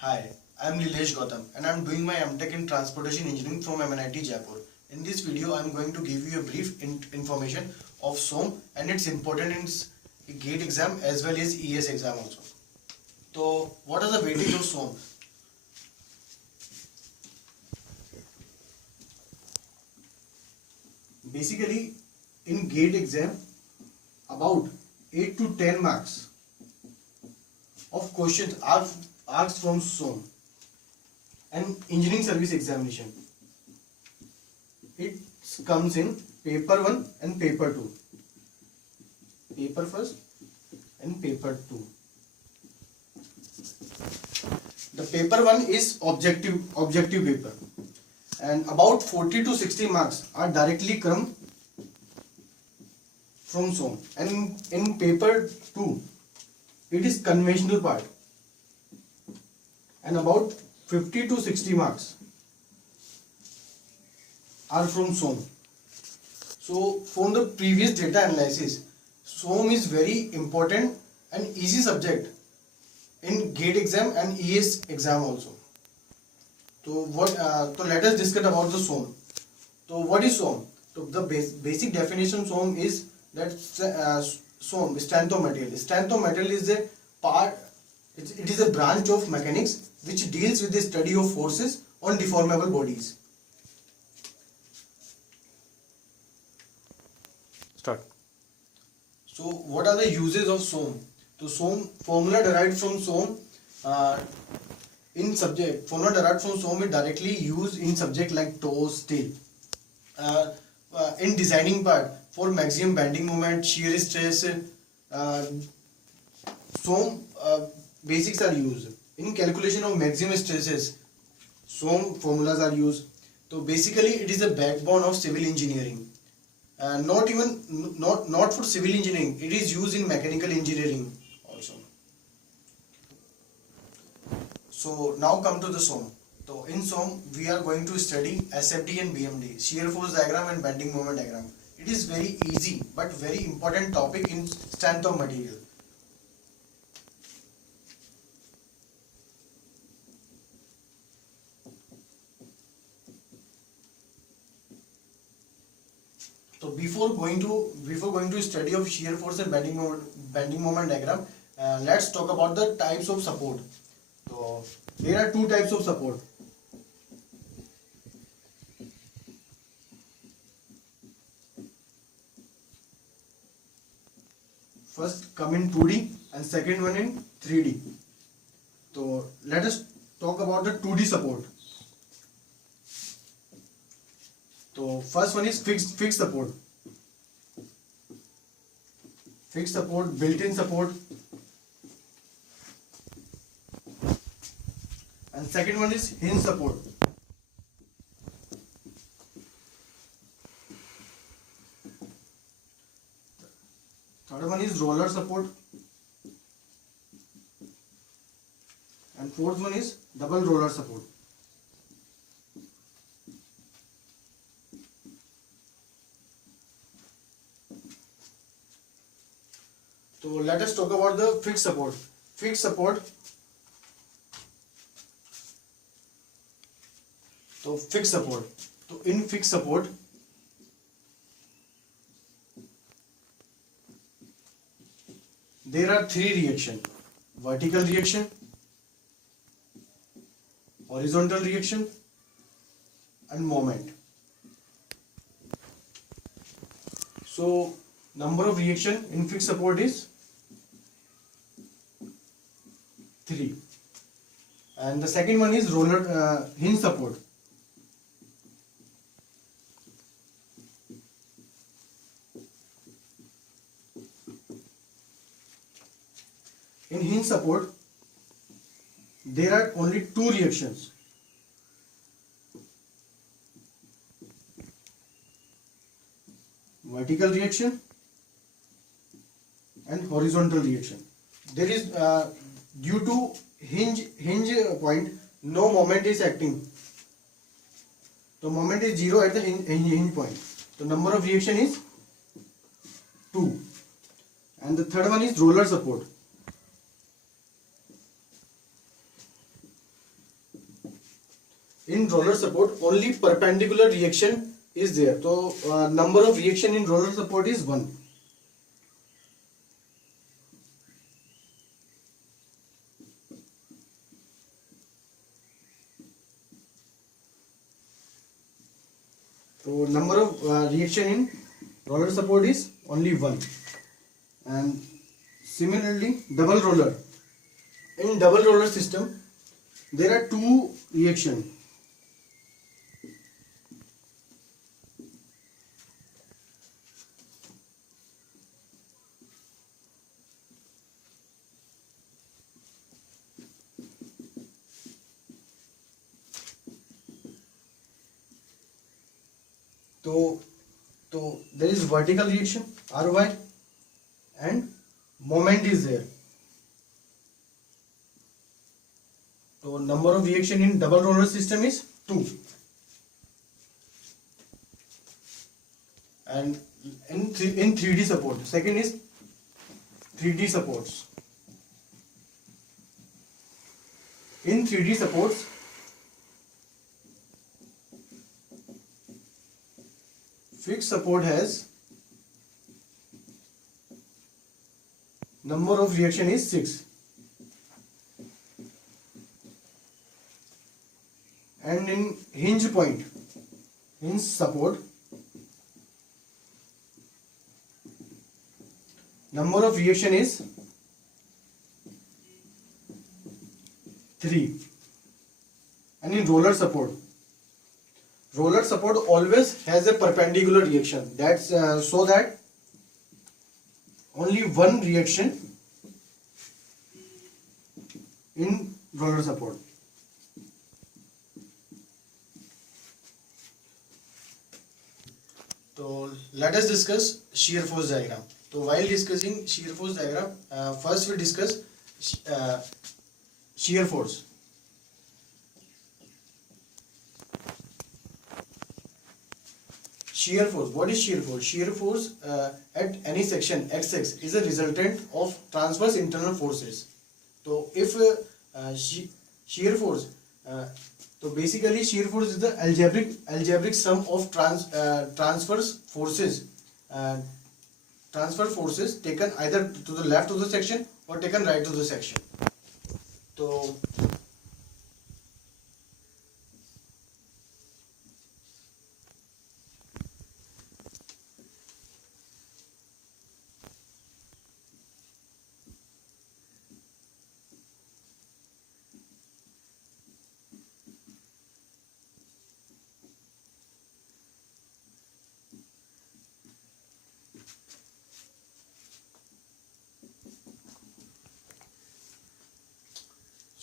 Hi, I am Nilesh Gautam and I am doing my MTech in Transportation Engineering from MNIT Jaipur. In this video, I am going to give you a brief information of SOM and its importance in GATE exam as well as ES exam also. So, what are the weightage of SOM? Basically, in GATE exam, about 8 to 10 marks of questions are asked from SOM and engineering service examination. It comes in paper 1 and paper 2. Paper first and paper 2. The paper 1 is objective paper, and about 40 to 60 marks are directly come from SOM. And in paper 2, it is conventional part, and about 50 to 60 marks are from SOM. So from the previous data analysis, SOM is very important and easy subject in GATE exam and ES exam also. So let us discuss about the SOM. So what is SOM? So the basic definition of SOM is that SOM, strength of material. Strength of material is a part. It is a branch of mechanics which deals with the study of forces on deformable bodies. Start. So what are the uses of SOM? So SOM formula derived from SOM formula derived from SOM is directly used in subject like tow, steel. In designing part for maximum bending moment, shear stress, SOM basics are used. In calculation of maximum stresses, SOM formulas are used. So basically it is the backbone of civil engineering. Not for civil engineering, it is used in mechanical engineering also. So now come to the SOM. So in SOM we are going to study SFD and BMD, shear force diagram and bending moment diagram. It is very easy but very important topic in strength of material. So before going to study of shear force and bending moment diagram, let's talk about the types of support. So there are two types of support. First come in 2D and second one in 3D. So let us talk about the 2D support. So first one is fixed support. Fixed support, built-in support. And second one is hinge support. Third one is roller support. And fourth one is double roller support. So let us talk about the fixed support. Fixed support. So fixed support. So in fixed support, there are three reactions: vertical reaction, horizontal reaction, and moment. So number of reaction in fixed support is 3. And the second one is roller hinge support. In hinge support, there are only two reactions. Vertical reaction and horizontal reaction. There is due to hinge point, no moment is acting. The moment is 0 at the hinge point. The number of reaction is 2. And the third one is roller support. in roller support only perpendicular reaction is there. So number of reaction in roller support is 1. So number of reaction in roller support is only 1. And similarly double roller, in double roller system there are 2 reaction. So there is vertical reaction Ry and moment is there. So number of reaction in double roller system is 2. And in 3D support, second is 3D supports. In 3D supports, fixed support has number of reaction is 6. And in hinge point, hinge support, number of reaction is 3. And in roller support always has a perpendicular reaction. That's so that only one reaction in roller support. So let us discuss shear force diagram. So while discussing shear force diagram, first we discuss shear force. Shear force. What is shear force? Shear force at any section XX is a resultant of transverse internal forces. So if shear force, so basically shear force is the algebraic sum of transverse forces. Transfer forces taken either to the left of the section or taken right of the section. So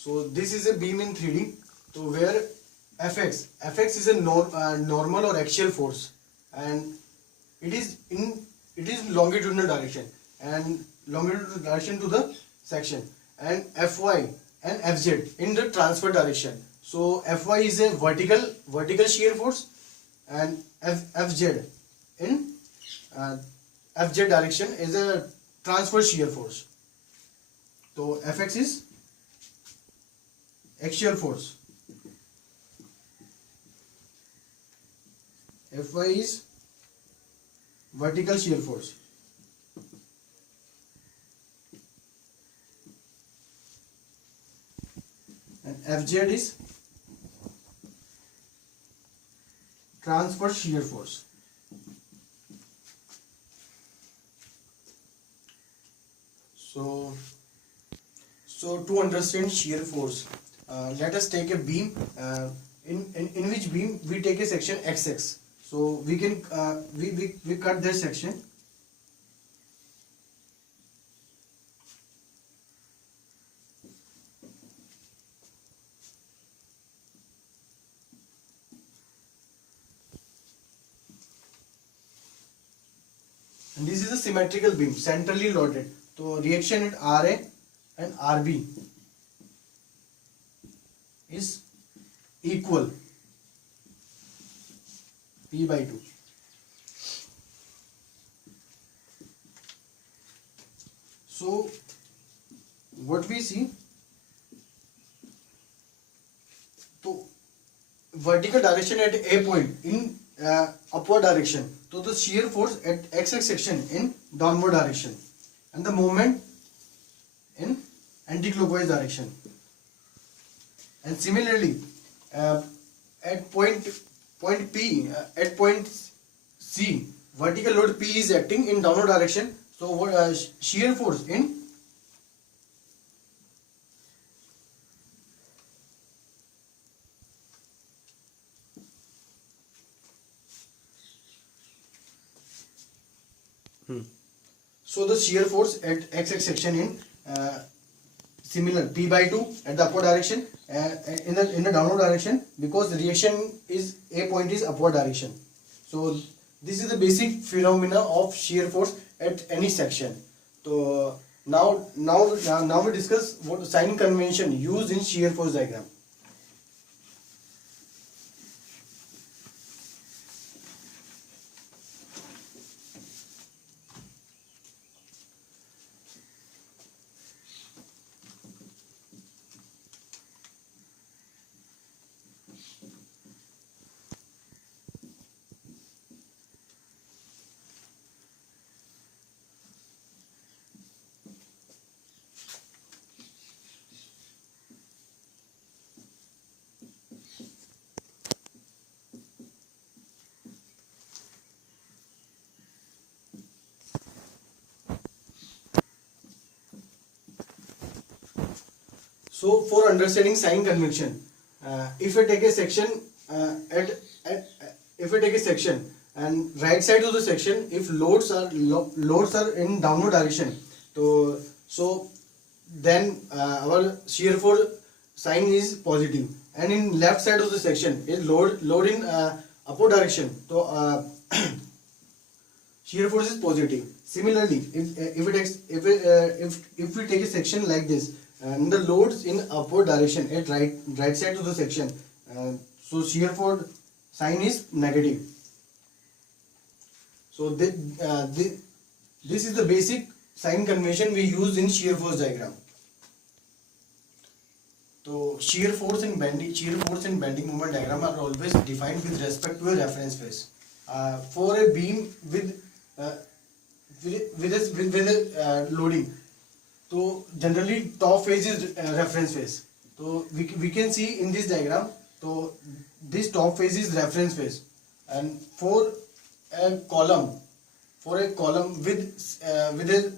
So this is a beam in 3D. So where Fx is a normal or axial force, and it is longitudinal direction to the section, and Fy and Fz in the transfer direction. So Fy is a vertical shear force, and Fz in Fz direction is a transverse shear force. So Fx is axial force, Fy is vertical shear force, and Fz is transverse shear force. So to understand shear force, let us take a beam, in which beam we take a section XX. So we can we cut this section. And this is a symmetrical beam, centrally loaded. So reaction at RA and RB is equal, P by 2. So what we see, so vertical direction at A point in upward direction, so the shear force at x-axis section in downward direction, and the moment in anti-clockwise direction. And similarly, at point P, at point C, vertical load P is acting in downward direction. So what shear force in so the shear force at x-axis section in similar P by 2 at the upward direction, in the downward direction, because the reaction is A point is upward direction. So this is the basic phenomena of shear force at any section. So now we discuss what sign convention used in shear force diagram. So for understanding sign convention, if I take a section if I take a section and right side of the section, if loads are in downward direction, so then our shear force sign is positive, and in left side of the section is load in upward direction, so shear force is positive. Similarly, if we take a section like this, and the loads in upward direction at right side of the section, so shear force sign is negative. So this is the basic sign convention we use in shear force diagram. So shear force and bending moment diagram are always defined with respect to a reference phase. For a beam with loading, so generally top phase is reference phase. So we can see in this diagram, so this top phase is reference phase, and for a column with a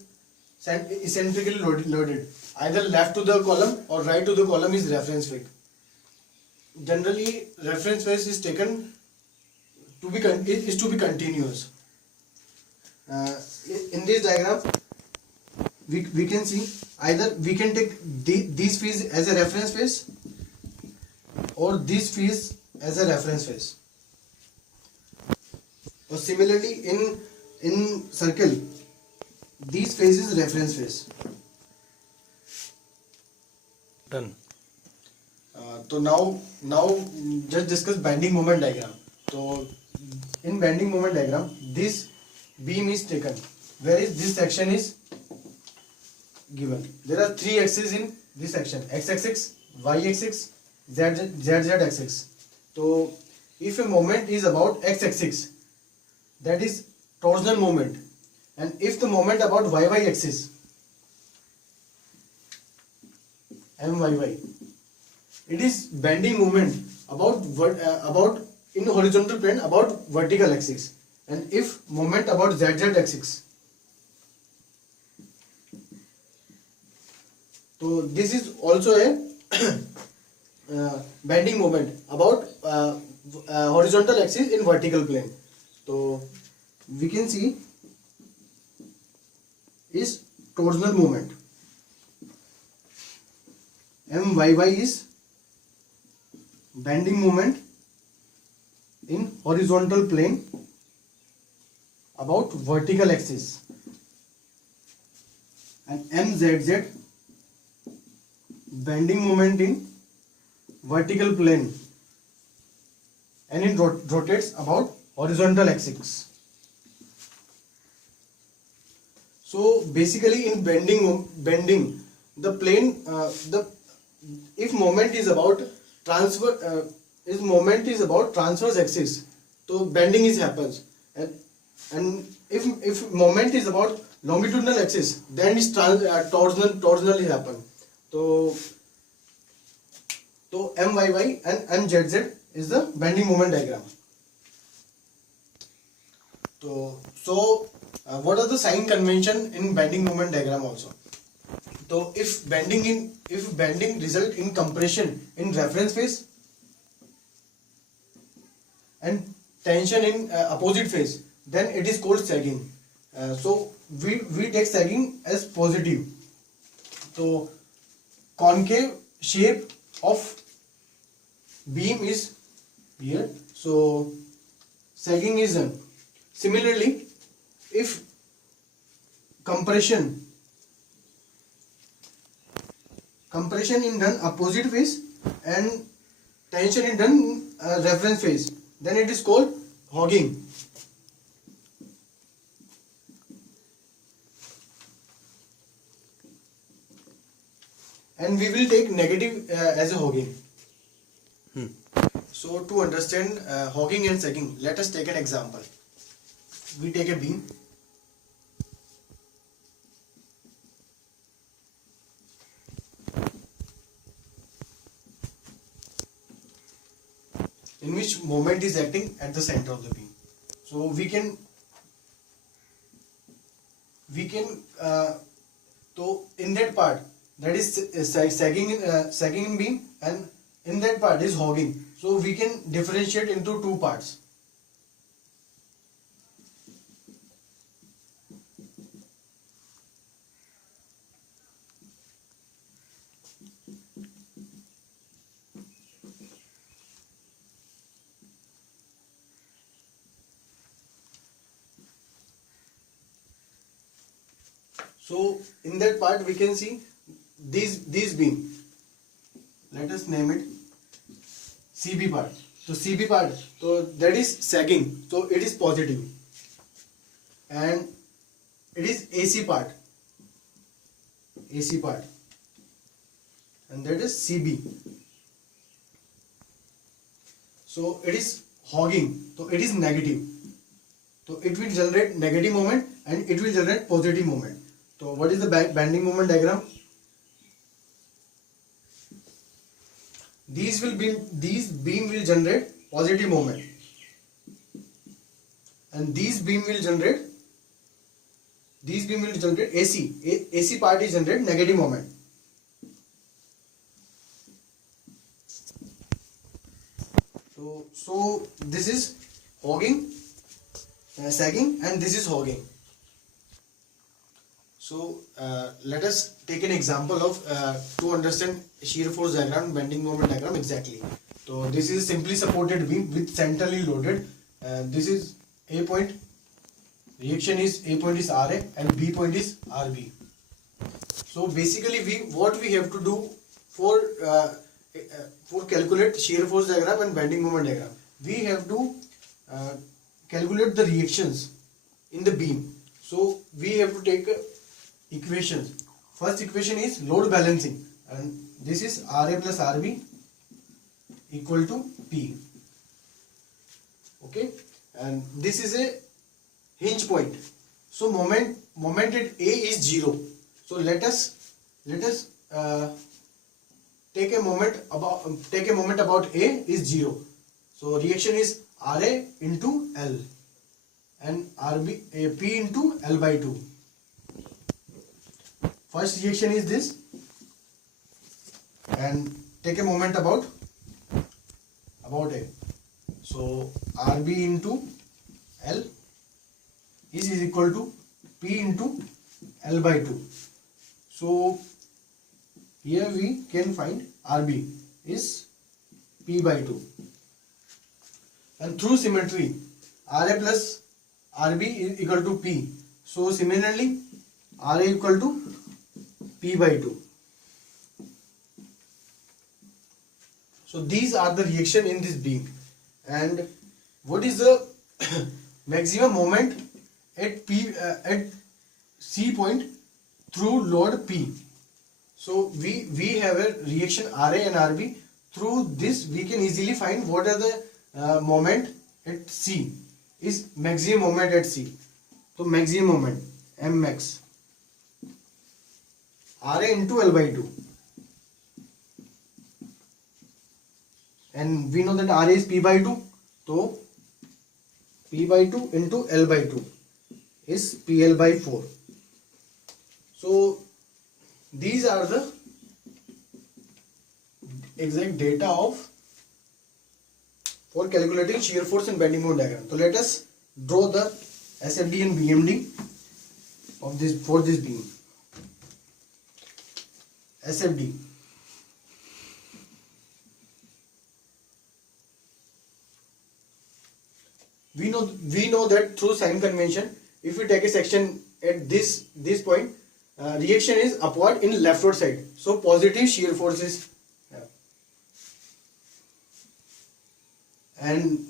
eccentrically loaded, either left to the column or right to the column is reference phase. Generally reference phase is taken to be continuous. In this diagram we can see either we can take this phase as a reference phase or this phase as a reference phase. Or similarly in circle, this phase is reference phase. Done. So now just discuss bending moment diagram. So in bending moment diagram, this beam is taken, whereas this section is given. There are three axes in this section: x-axis, y-axis, z axis. So if a moment is about x-axis, that is torsional moment, and if the moment about y axis, MYY, it is bending moment about in horizontal plane about vertical axis, and if moment about z axis, so this is also a bending moment about horizontal axis in vertical plane. So we can see is torsional moment. MYY is bending moment in horizontal plane about vertical axis, and MZZ bending moment in vertical plane and it rotates about horizontal axis. So basically in bending the plane, if moment is about transfer, is moment is about transverse axis, so bending is happens, and if moment is about longitudinal axis, then it's torsional is happen. So MYY and MZZ is the bending moment diagram. What are the sign convention in bending moment diagram also? So if bending result in compression in reference phase and tension in opposite phase, then it is called sagging. So we take sagging as positive. So concave shape of beam is here, so sagging is done. Similarly, if compression in done opposite phase and tension in done reference phase, then it is called hogging. And we will take negative as a hogging. So to understand hogging and sagging, let us take an example. We take a beam. In which moment is acting at the center of the beam. So we can so in that part, that is sagging in beam, and in that part is hogging. So we can differentiate into two parts. So in that part we can see these beam. Let us name it CB part. So CB part, so that is sagging. So it is positive. And it is AC part. And that is CB. So it is hogging. So it is negative. So it will generate negative moment and it will generate positive moment. So what is the bending moment diagram? These beam will generate positive moment, and these beam will generate AC. AC part is generate negative moment. So this is hogging, sagging, and this is hogging. So let us take an example of to understand shear force diagram, bending moment diagram exactly. So this is simply supported beam with centrally loaded. This is A point. Reaction is A point is RA and B point is RB. So basically what we have to do for calculate shear force diagram and bending moment diagram, we have to calculate the reactions in the beam. So we have to take equations. First equation is load balancing, and this is RA plus RB equal to P. Okay, and this is a hinge point. So moment at A is 0. So let us take a moment about A is 0. So reaction is RA into L and P into L by 2. First reaction is this, and take a moment about A. So RB into L is equal to P into L by 2. So here we can find RB is P by 2. And through symmetry, RA plus RB is equal to P. So similarly, RA equal to P by 2. So these are the reaction in this beam. And what is the maximum moment at C point through load P? So we have a reaction RA and RB through this we can easily find what are the moment at C is maximum moment at C. So maximum moment M max RA into L by 2, and we know that RA is P by 2, so P by 2 into L by 2 is PL by 4. So these are the exact data of for calculating shear force and bending moment diagram. So let us draw the SFD and BMD of this for this beam. SFD. We know that through sign convention, if we take a section at this point, reaction is upward in leftward side. So positive shear force is and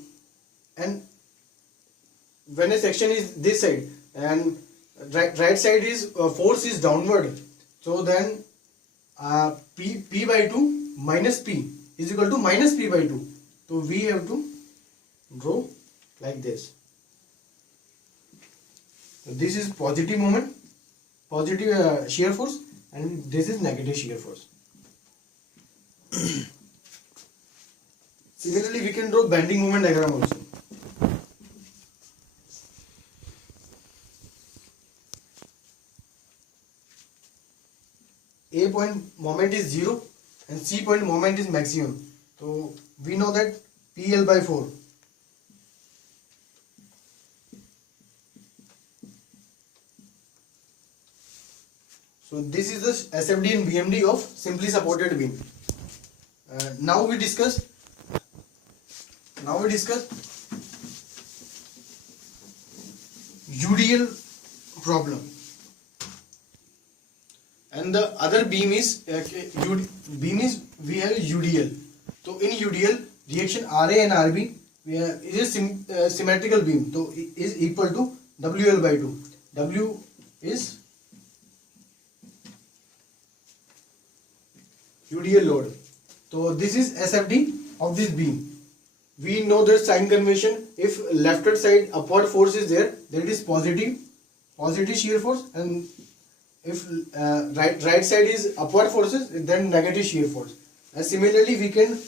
when a section is this side and right side is force is downward, so then P by 2 minus P is equal to minus P by 2. So we have to draw like this. So this is positive moment, positive shear force, and this is negative shear force. Similarly, we can draw bending moment diagram also. A point moment is 0 and C point moment is maximum. So we know that PL by 4. So this is the SFD and BMD of simply supported beam. Now we discuss UDL problem, and the other beam is we have UDL. So in UDL, reaction RA and RB is a symmetrical beam, so is equal to WL by 2. W is UDL load. So this is SFD of this beam. We know the sign convention. If left side upward force is there, then it is positive shear force, and if right side is upward forces, then negative shear force. And similarly, we can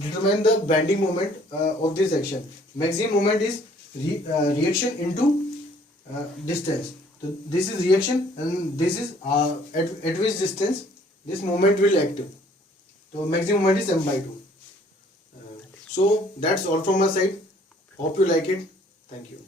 determine the bending moment of this section. Maximum moment is reaction into distance. So this is reaction, and this is at which distance this moment will act. So maximum moment is M by 2. So that's all from my side. Hope you like it. Thank you.